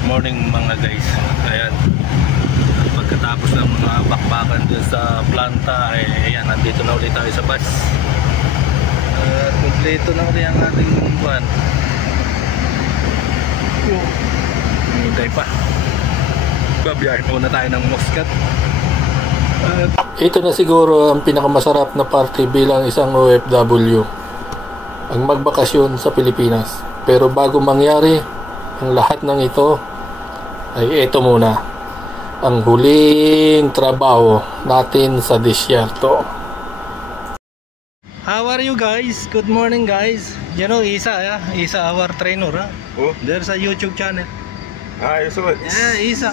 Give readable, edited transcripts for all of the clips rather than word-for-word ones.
Good morning mga guys. Ayan, pagkatapos ng mga bakbakan dun sa planta ay ayan, nandito na ulit tayo sa bus. Kompleto na ulit ang ating buwan. Hintay pa. Babiyahin muna tayo ng Muscat. Ito na siguro ang pinakamasarap na parte bilang isang OFW, ang magbakasyon sa Pilipinas. Pero bago mangyari ang lahat ng ito, ay ito muna ang huling trabaho natin sa disyerto. How are you guys? Good morning guys. You know Isa, Isa our trainer. Oh, There's a YouTube channel. you saw it? Yeah, Isa.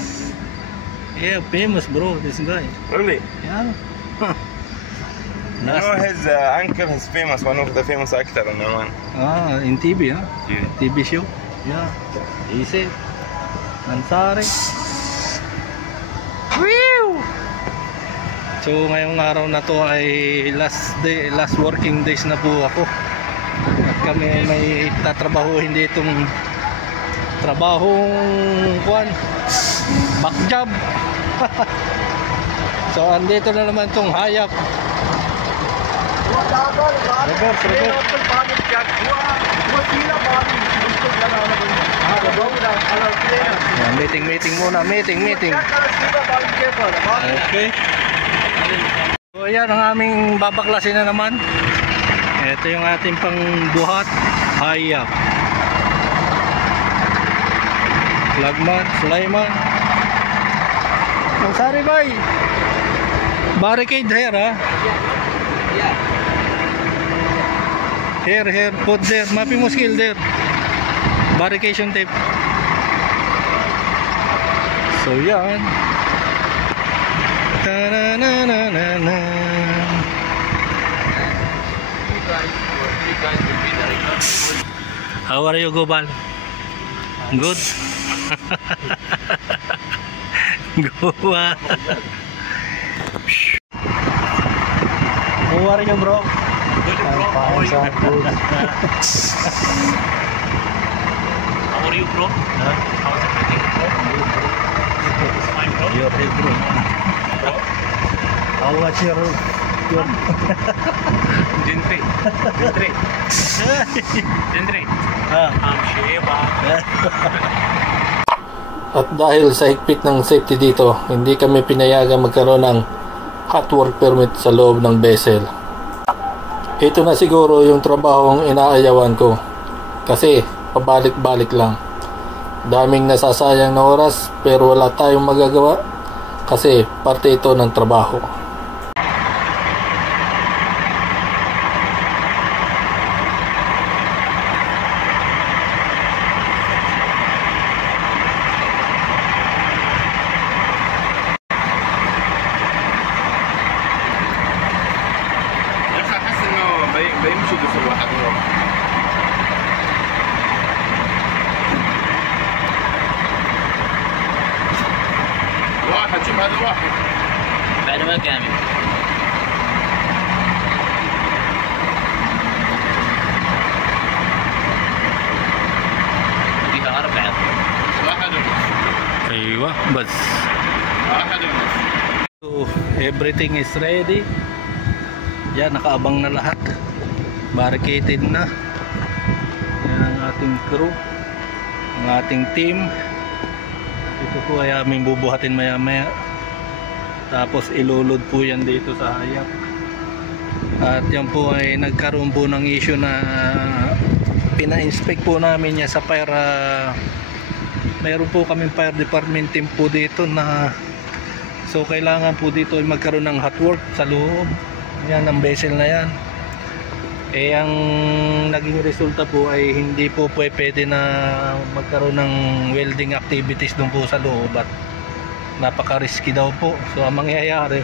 Yeah, famous bro, this guy. Really? Yeah. You know his uncle is famous, one of the famous actor in Oman. In TV, huh? Yeah. TV show. Yeah. Easy. Ansari. Woo! So ngayong araw na to ay last working days na po ako. At kami may tatrabahuhin ditong trabahong back job. So andito na naman tong hayap. Meeting muna, meeting. Okay. So ayan ang aming babaklasin na naman. Ito yung ating pangbuhat hayap. Flagman, Sulaiman. Sorry boy. Barricade here, ha? Here, put there. Mapping mo skill there. Barricade tape. So yan. Ta-na-na-na-na-na. How are you, Gobal? Good? Goa. How are you, bro? Good, bro. How are you? How are you, bro? How is everything? Fine, bro. Your head, bro. Bro? How was your Gentry. Sheba. At dahil sa higpit ng safety dito, hindi kami pinayagang magkaroon ng hot work permit sa loob ng vessel. Ito na siguro yung trabahong inaayawan ko, kasi pabalik-balik lang. Daming nasasayang na oras pero wala tayong magagawa kasi parte ito ng trabaho. بيمشي بسرعة أكثر. واحد شوف هذا واحد بعد ما كامل. فيها 4 واحد ونص. Aywa, bas. واحد ونص. So, everything is ready. Yan, nakaabang na lahat. Barricaded na. Yan ang ating crew, ang ating team. Ito po ay aming bubuhatin maya maya, tapos ilulod po yan dito sa hayap. At yan po ay nagkaroon po ng issue na pina-inspect po namin niya sa fire. Mayroon po kaming fire department team po dito na, so kailangan po dito ay magkaroon ng hot work sa loob. Yan ang vessel na yan. Ang naging resulta po ay hindi po pwede na magkaroon ng welding activities doon po sa loob at napaka-risky daw po. So ang mangyayari,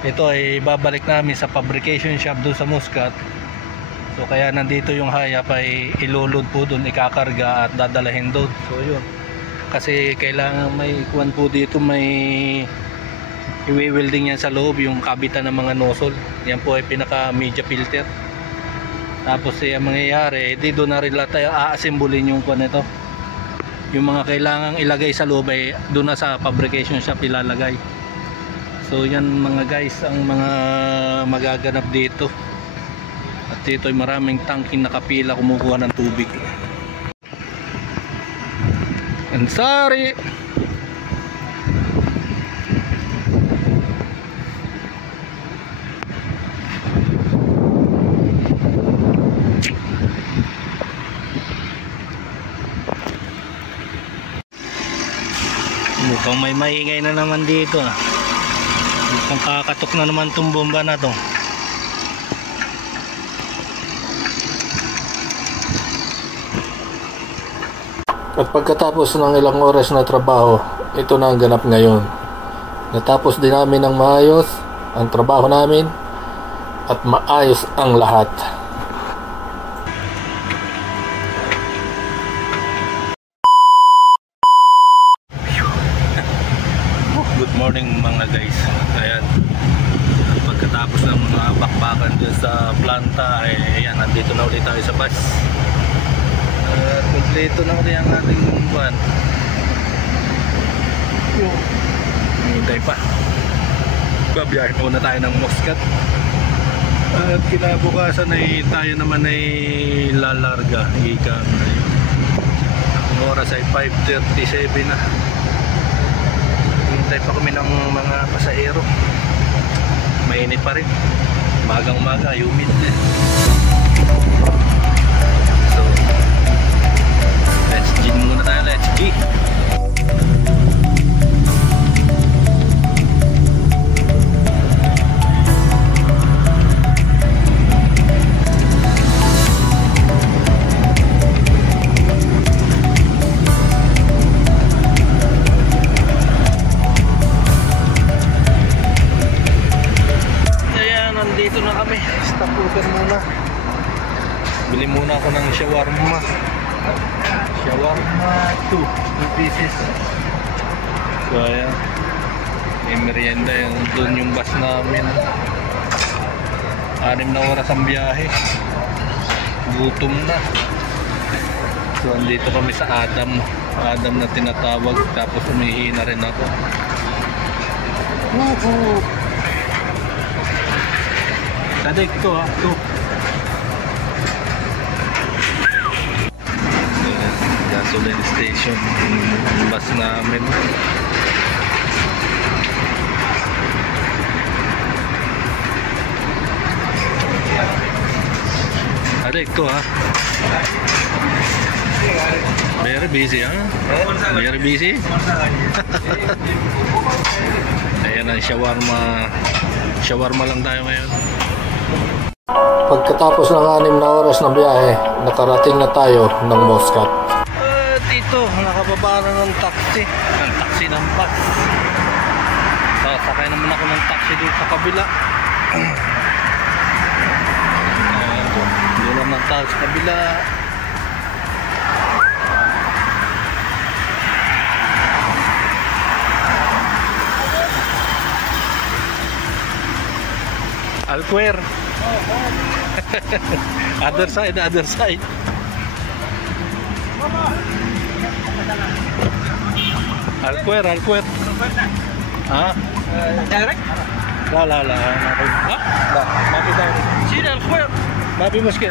ito ay babalik namin sa fabrication shop doon sa Muscat. So kaya nandito yung hayap ay ilulod po doon, ikakarga at dadalahin doon. So yun, kasi kailangan may ikuan po dito, may i-welding yan sa loob, yung kabitan ng mga nozzle. Yan po ay pinaka media filter. Tapos ang mangyayari, di doon na rin lahat tayo aasimbolin yung kuan nito. yung mga kailangang ilagay sa loob ay doon na sa fabrication shop ilalagay. So yan mga guys ang mga magaganap dito. At dito ay maraming tangking nakapila kumukuha ng tubig. Ansari! Mukhang may maingay na naman dito ah. Mukhang kakatok na naman itong bomba na to. At pagkatapos ng ilang oras na trabaho, ito na ang ganap ngayon. Natapos din namin ng maayos ang trabaho namin at maayos ang lahat. Good morning mga guys. Ayan. At pagkatapos ng mga bakbakan dyan sa planta, ayan, nandito na ulit tayo sa bus. At kompleto na ulit ang ating buwan. Hintay pa. Babiyahin muna tayo ng Muscat. At kinabukasan ay tayo naman ay lalarga. Ika na yun. Ang oras ay 5:37 na. Hintay pa kami ng mga pasahero. Mainit pa rin. Magang maga, humid din. So, let's G muna tayo, let's G. Dito na kami, stopover muna. Bili muna ako ng shawarma. Shawarma 2 pieces. So ayan, may merienda yung doon yung bus namin. 6 na oras ang biyahe. Gutom na. So andito kami sa Adam na tinatawag. Tapos umihi na rin ako. Woohoo! Tadik to ha, to. Gasoline station, yung bus namin. Tadik to ha. Very busy ha. Very busy. Ayan ang shawarma. Shawarma lang tayo ngayon. Pagkatapos ng 6 na oras na biyahe, nakarating na tayo ng Muscat. Dito, nakababa na ng taxi. Ang taxi ng bus. Sasakay naman ako ng taxi dito sa kabila. Doon naman tayo sa kabila. Alquer. Other side, other side. Alquer, Alquer. Ha? Direct? La. Ha? La. Babi direct. Sino Alquer? Babi maski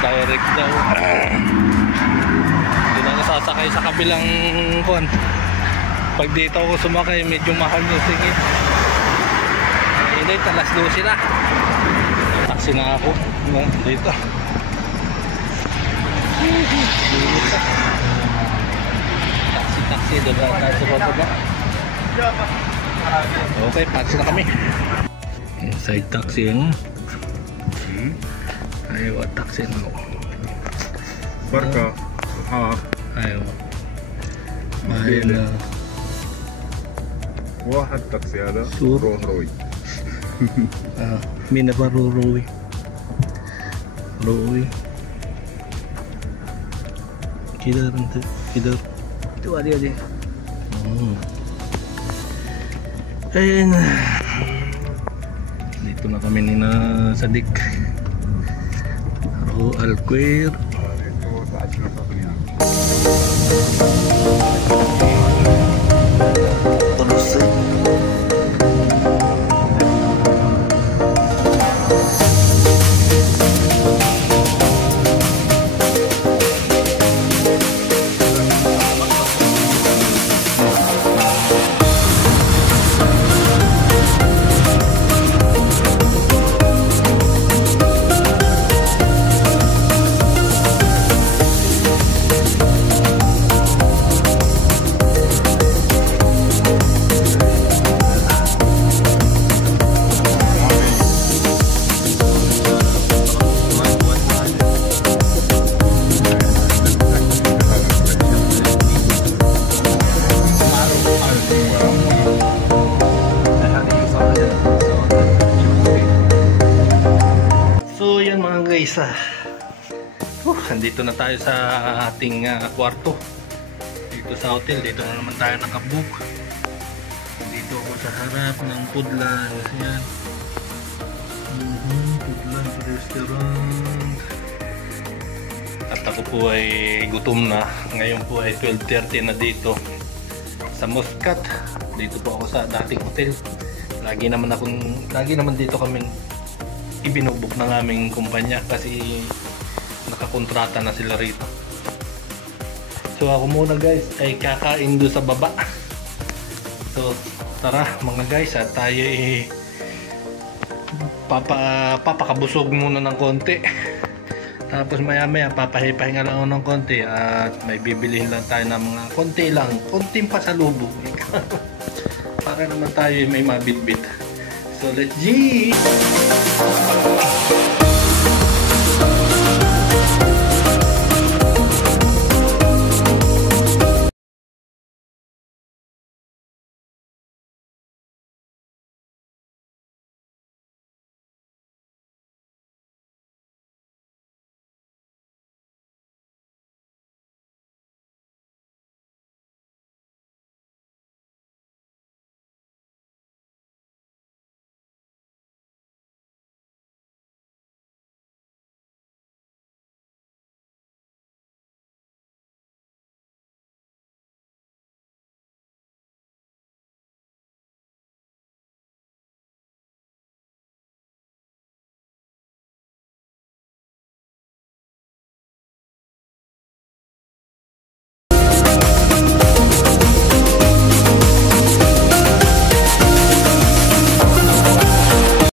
direct daw. Hindi na nasasakay sa kabilang kuwan. Pag dito ako sumakay, medyo mahal yung singit. Hindi, talas 12 na. Taxi na ako dito. Taxi, diba? Tayo sa baba. Okay, taxi na kami. Side taxi yun. Ayaw, taxi na ako. Barka. Ayaw. Mahal na. واحد تاكسي هذا شو؟ روح روي. مين برو روي كده انت كده itu ada aja. Ayun. Dito na kami ni na Sadik. O Alquer. So yan mga guys, andito na tayo sa ating kwarto dito sa hotel. Dito na naman tayo nakabook. Dito ako sa harap ng Foodland. Yan. Foodland restaurant. At ako po ay gutom na. Ngayon po ay 12:30 na dito sa Muscat. Dito po ako sa dating hotel. Lagi naman dito kami ibinubok ng aming kumpanya kasi nakakontrata na sila rito. So ako muna guys ay kakain doon sa baba. So tara mga guys, at tayo papakabusog muna ng konti. Tapos maya maya papahinga lang ako ng konti at may bibilihin lang tayo ng mga konting pasalubong para naman tayo may mabitbit. So let's G!